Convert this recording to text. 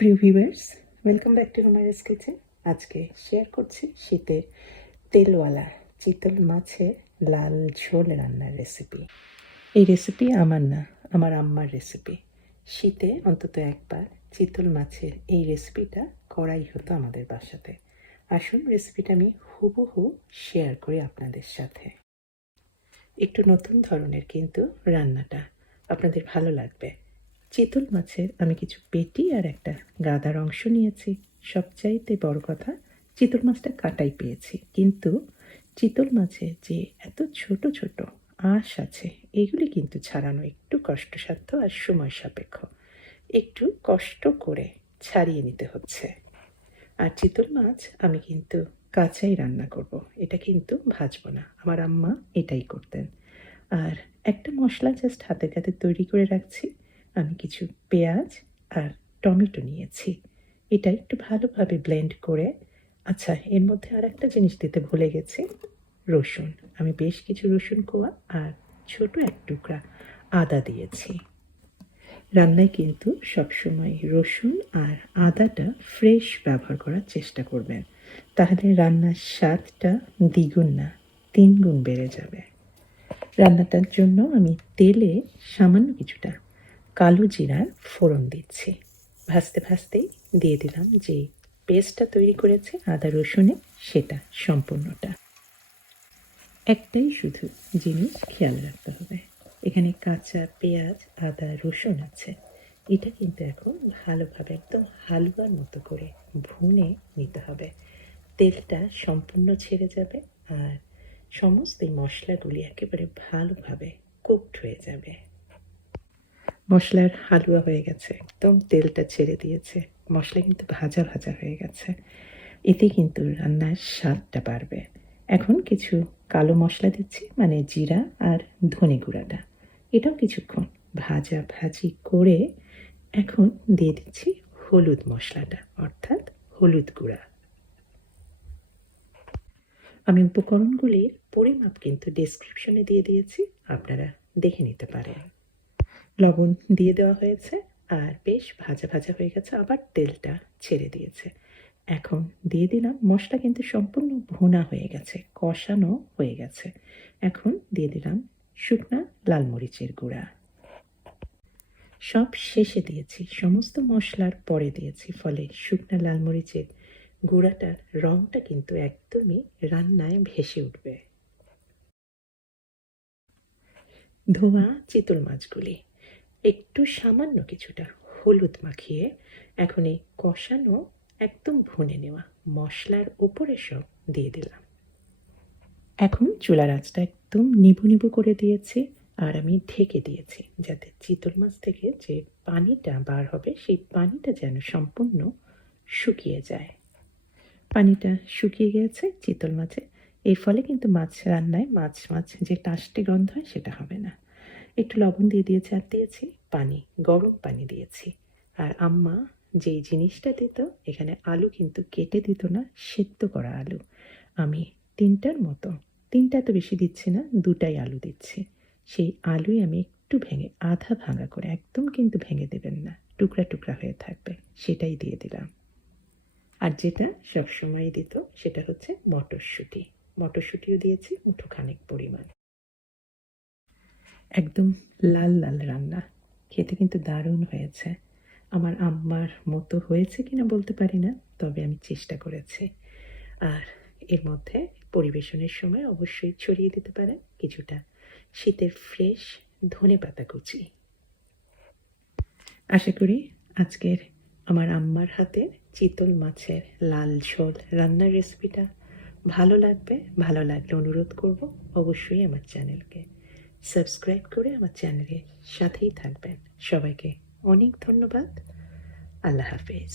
প্রিয় viewers, welcome back to Rumaira's kitchen. আজকে share করছি শীতের তেলওয়ালা চিতল মাছের লাল ঝোল রান্নার রেসিপি। এই রেসিপি আমার না, আমার আম্মার রেসিপি। শীতে অন্তত একবার চিতল মাছের এই রেসিপিটা করাই হতো আমাদের বাসাতে। আসুন রেসিপিটা আমি হুবহু শেয়ার করি আপনাদের সাথে। একটু নতুন ধরনের কিন্তু রান্নাটা আপনাদের ভালো লাগবে। চিতল মাছের আমি কিছু পেটি আর একটা গাদার অংশ নিয়েছি। সবচাইতে বড় কথা, চিতল মাছটা কাটাই পেয়েছি, কিন্তু চিতল মাছের যে এত ছোট ছোট আঁশ আছে এগুলি কিন্তু ছাড়ানো একটু কষ্টসাধ্য আর সময় সাপেক্ষ। একটু কষ্ট করে ছাড়িয়ে নিতে হচ্ছে। আর চিতল মাছ আমি কিন্তু কাঁচাই রান্না করব, এটা কিন্তু ভাজবো না। আমার আম্মা এটাই করতেন। আর একটা মশলা জাস্ট হাতে কাতে তৈরি করে রাখছি। আমি কিছু পেঁয়াজ আর টমেটো নিয়েছি, এটা একটু ভালোভাবে ব্লেন্ড করে। আচ্ছা, এর মধ্যে আর একটা জিনিস দিতে ভুলে গেছি, রসুন। আমি বেশ কিছু রসুন কোয়া আর ছোট এক টুকরা আদা দিয়েছি। রান্নায় কিন্তু সবসময় রসুন আর আদাটা ফ্রেশ ব্যবহার করার চেষ্টা করবেন, তাহলে রান্নার স্বাদটা দ্বিগুণ না 3 গুণ বেড়ে যাবে। রান্নাটার জন্য আমি তেলে সামান্য কিছুটা কালো জিরার ফোড়ন দিচ্ছি। ভাজতে ভাজতেই দিয়ে দিলাম যে পেস্টটা তৈরি করেছে আদা রসুনে, সেটা সম্পূর্ণটা। একটাই শুধু জিনিস খেয়াল রাখতে হবে, এখানে কাঁচা পেঁয়াজ আদা রসুন আছে। এটা কিন্তু এখন ভালোভাবে একদম হালুয়ার মতো করে ভুনে নিতে হবে। তেলটা সম্পূর্ণ ছেড়ে যাবে আর সমস্ত এই মশলাগুলি একেবারে ভালোভাবে কুকড হয়ে যাবে। মশলার হালুয়া হয়ে গেছে, একদম তেলটা ছেড়ে দিয়েছে, মশলা কিন্তু ভাজা ভাজা হয়ে গেছে। এতে কিন্তু রান্নার স্বাদটা বাড়বে। এখন কিছু কালো মশলা দিচ্ছি, মানে জিরা আর ধনে গুঁড়াটা। এটাও কিছুক্ষণ ভাজা ভাজি করে এখন দিয়ে দিচ্ছি হলুদ মশলাটা, অর্থাৎ হলুদ গুঁড়া। আমি উপকরণগুলির পরিমাপ কিন্তু ডেসক্রিপশনে দিয়ে দিয়েছি, আপনারা দেখে নিতে পারেন। লবণ দিয়ে দেওয়া হয়েছে আর বেশ ভাজা ভাজা হয়ে গেছে, আবার তেলটা ছেড়ে দিয়েছে। এখন দিয়ে দিলাম, মশলা কিন্তু সম্পূর্ণ ভুনা হয়ে গেছে, কষানো হয়ে গেছে। এখন দিয়ে দিলাম শুকনা লাল মরিচের গুঁড়া। সব শেষে দিয়েছি, সমস্ত মশলার পরে দিয়েছি, ফলে শুকনা লাল মরিচের গুঁড়াটার রংটা কিন্তু একদমই রান্নায় ভেসে উঠবে। ধোয়া চিতল মাছগুলি একটু সামান্য কিছুটা হলুদ মাখিয়ে এখন এই কষানো একদম ভুনে নেওয়া মশলার উপরে সব দিয়ে দিলাম। এখন চুলার আঁচটা একদম নিভু নিভু করে দিয়েছি আর আমি ঢেকে দিয়েছি, যাতে চিতল মাছ থেকে যে পানিটা বার হবে সেই পানিটা যেন সম্পূর্ণ শুকিয়ে যায়। পানিটা শুকিয়ে গিয়েছে চিতল মাছে, এর ফলে কিন্তু মাছ রান্নায় মাছ মাছ যে টাস্টি গন্ধ হয় সেটা হবে না। একটু লবণ দিয়ে দিয়েছি আর দিয়েছি পানি, গরম পানি দিয়েছি। আর আম্মা যেই জিনিসটা দিত, এখানে আলু কিন্তু কেটে দিত না, সেদ্ধ করা আলু। আমি 3টার মতো, 3টা তো বেশি দিচ্ছি না, 2টাই আলু দিচ্ছি। সেই আলুই আমি একটু ভেঙে, আধা ভাঙা করে, একদম কিন্তু ভেঙে দেবেন না, টুকরা টুকরা হয়ে থাকবে, সেটাই দিয়ে দিলাম। আর যেটা সবসময় দিত সেটা হচ্ছে মটরশুঁটি। মটরশুঁটিও দিয়েছি মুঠোখানেক পরিমাণ। একদম লাল লাল রান্না, খেতে কিন্তু দারুণ হয়েছে। আমার আম্মার মতো হয়েছে কিনা বলতে পারি না, তবে আমি চেষ্টা করেছি। আর এর মধ্যে পরিবেশনের সময় অবশ্যই ছড়িয়ে দিতে পারেন কিছুটা শীতের ফ্রেশ ধনেপাতা কুচি। আশা করি আজকের আমার আম্মার হাতের চিতল মাছের লাল ঝোল রান্নার রেসিপিটা ভালো লাগবে। ভালো লাগলে অনুরোধ করব অবশ্যই আমার চ্যানেলকে সাবস্ক্রাইব করে আমার চ্যানেলের সাথেই থাকবেন। সবাইকে অনেক ধন্যবাদ। আল্লাহ হাফেজ।